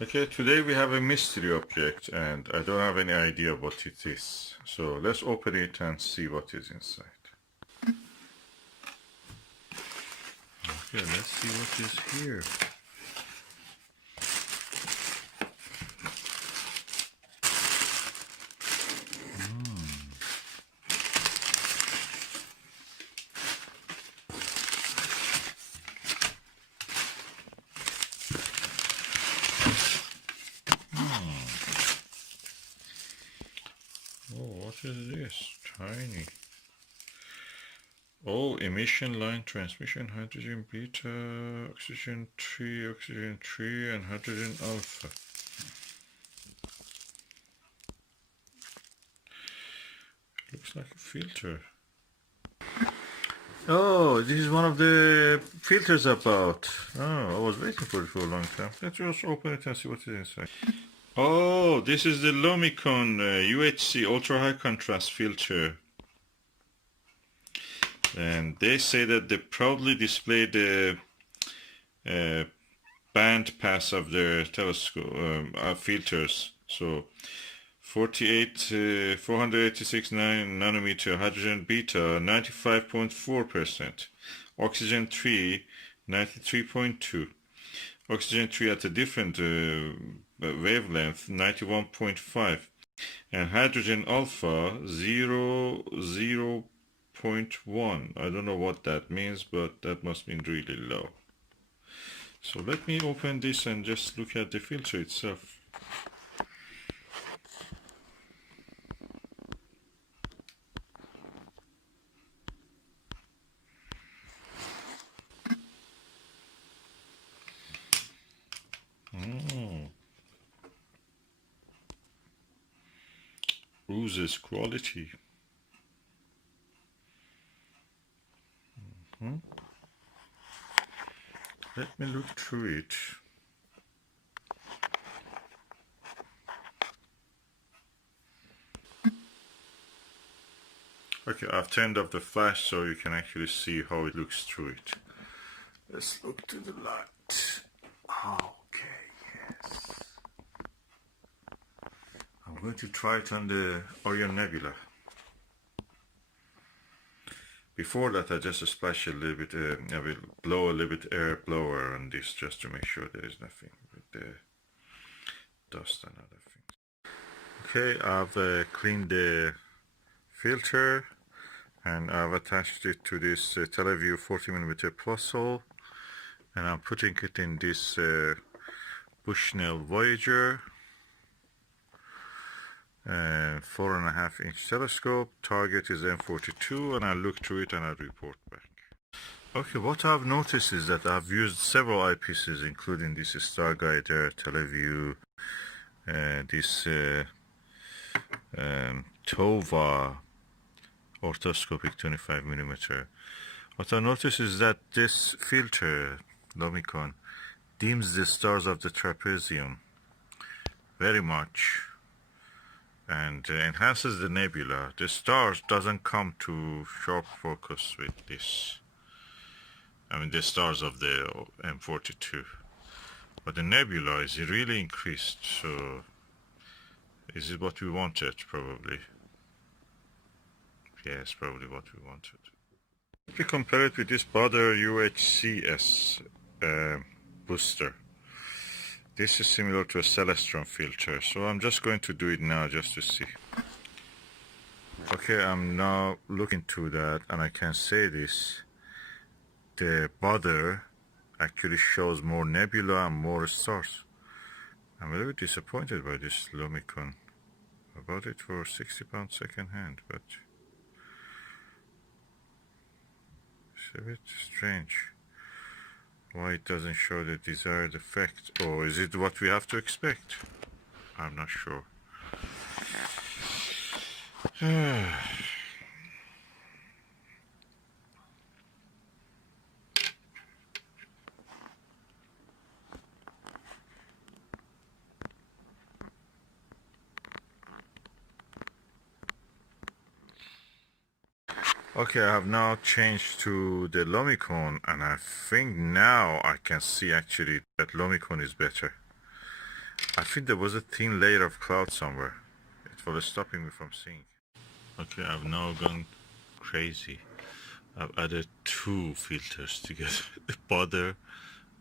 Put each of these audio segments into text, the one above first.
Okay, today we have a mystery object and I don't have any idea what it is. So let's open it and see what is inside. Okay, let's see what is here. Oh, what is this? Tiny. Oh, emission line transmission, hydrogen beta, oxygen 3, and hydrogen alpha. Looks like a filter. Oh, this is one of the filters about. Oh, I was waiting for it for a long time. Let's just open it and see what is inside. Oh, this is the Lumicon UHC ultra high contrast filter. And they say that they proudly display the band pass of their telescope filters. So 486 nanometer hydrogen beta 95.4%, oxygen 3 93.2, oxygen 3 at a different wavelength 91.5, and hydrogen alpha 0.1. I don't know what that means, but that must mean really low. So let me open this and just look at the filter itself. Oozes quality. Let me look through it. Okay, I've turned off the flash so you can actually see how it looks through it. Let's look to the light. Okay, yes. I'm going to try it on the Orion Nebula. Before that, I just splash a little bit, I will blow a little bit air blower on this just to make sure there is nothing with the dust and other things. Okay, I've cleaned the filter and I've attached it to this Teleview 40mm plus hole, and I'm putting it in this Bushnell Voyager 4.5 inch telescope. Target is M42, and I'll look through it and I'll report back. Okay, what I've noticed is that I've used several eyepieces, including this Star Guider, Teleview, this Tova orthoscopic 25mm. What I noticed is that this filter, Lumicon, dims the stars of the trapezium very much and enhances the nebula. The stars doesn't come to sharp focus with this. I mean the stars of the M42. But the nebula is really increased, so is it what we wanted? Probably. Yes, probably what we wanted. If we compare it with this Baader UHCS booster, this is similar to a Celestron filter, so I'm just going to do it now just to see. Okay, I'm now looking to that and I can say this. The Baader actually shows more nebula and more stars. I'm a little bit disappointed by this Lumicon. I bought it for £60 second hand, but it's a bit strange why it doesn't show the desired effect. Or is it what we have to expect? I'm not sure. Okay, I have now changed to the Lumicon, and I think now I can see actually that Lumicon is better. I think there was a thin layer of cloud somewhere. It was stopping me from seeing. Okay, I've now gone crazy. I've added two filters together. The Baader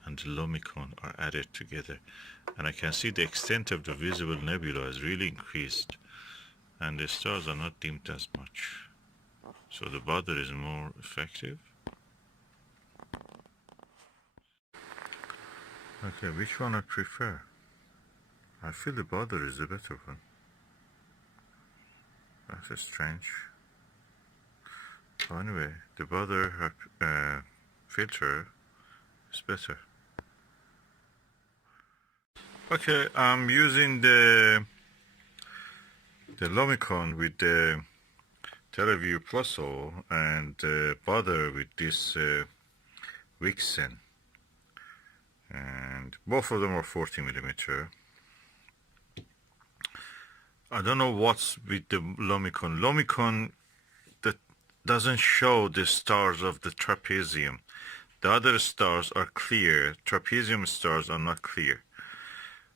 and the Lumicon are added together. And I can see the extent of the visible nebula has really increased. And the stars are not dimmed as much. So the Baader is more effective. Okay, which one I prefer? I feel the Baader is the better one. That's strange. Well, anyway, the Baader filter is better. Okay, I'm using the Lumicon with the TeleView Pluso and Baader with this Vixen, and both of them are 40mm. I don't know what's with the Lumicon. Lumicon that doesn't show the stars of the trapezium. The other stars are clear. Trapezium stars are not clear.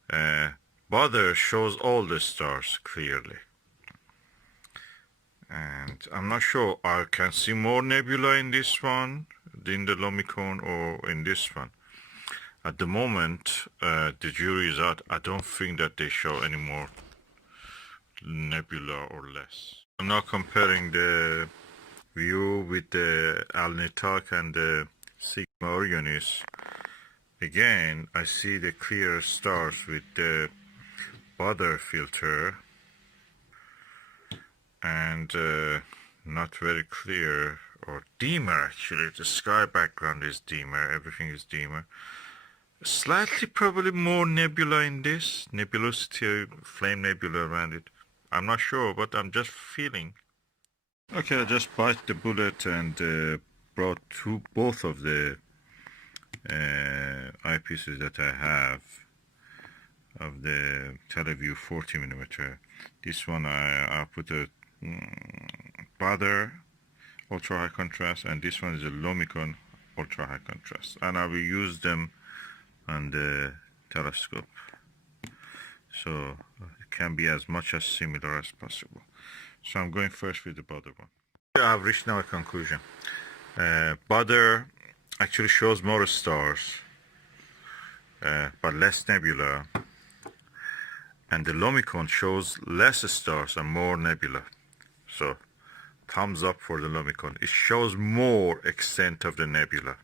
Baader shows all the stars clearly. And I'm not sure I can see more nebula in this one than the Lumicon or in this one. At the moment, the jury is out. I don't think that they show any more nebula or less. I'm now comparing the view with the Alnitak and the Sigma Orionis. Again, I see the clear stars with the Baader filter, and not very clear, or dimmer actually. The sky background is dimmer, everything is dimmer. Slightly probably more nebula in this, nebulosity, flame nebula around it. I'm not sure, but I'm just feeling. Okay, I just bite the bullet and brought both of the eyepieces that I have of the TeleView 40mm. This one I put a Baader ultra high contrast, and this one is a Lumicon ultra high contrast, and I will use them on the telescope, so it can be as much as similar as possible. So I'm going first with the Baader one. I've reached now a conclusion. Baader actually shows more stars, but less nebula, and the Lumicon shows less stars and more nebula. So thumbs up for the Lumicon. It shows more extent of the nebula.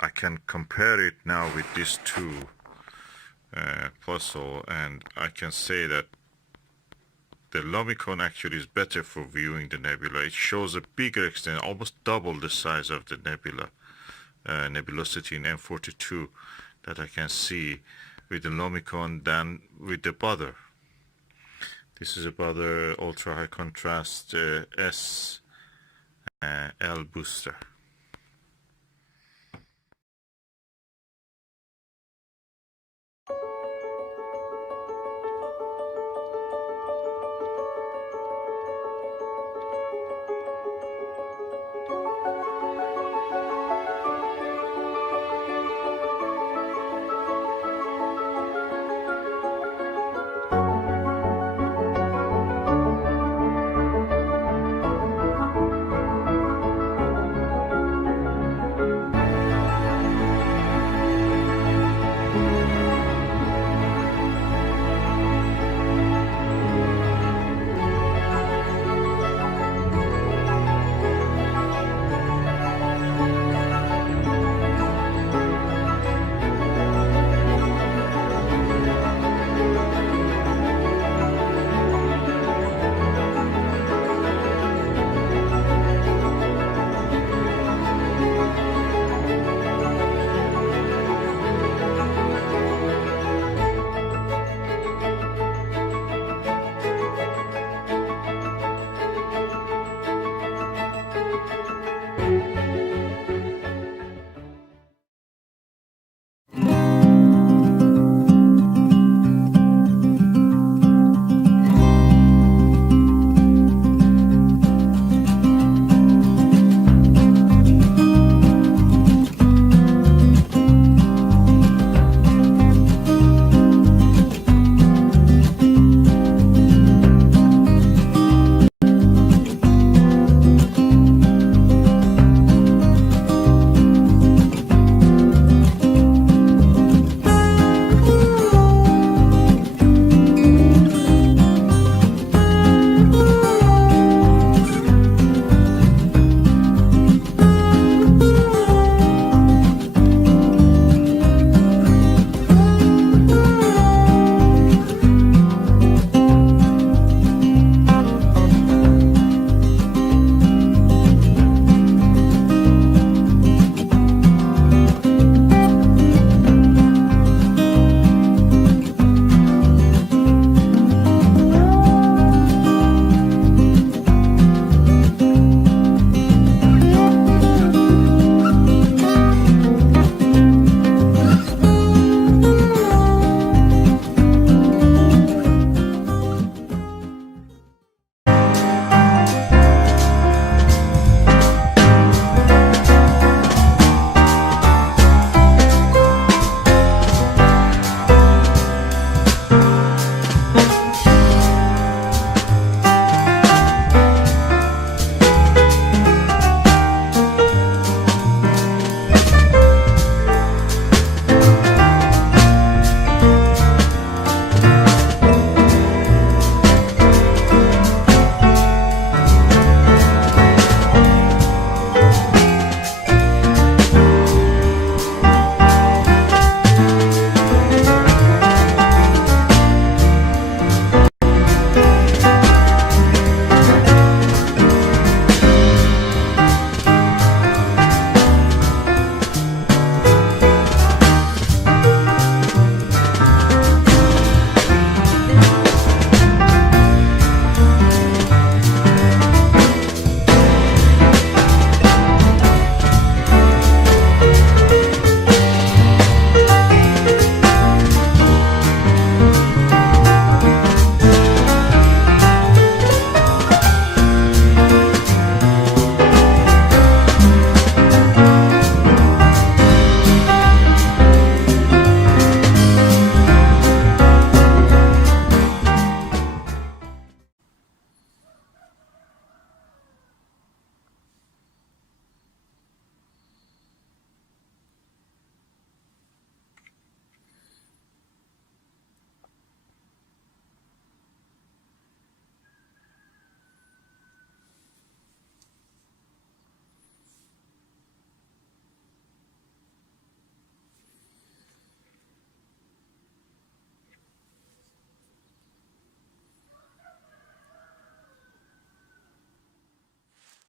I can compare it now with these two Pluso, and I can say that the Lumicon actually is better for viewing the nebula. It shows a bigger extent, almost double the size of the nebula, nebulosity in M42 that I can see with the Lumicon than with the Baader. This is a Baader ultra high contrast SL booster.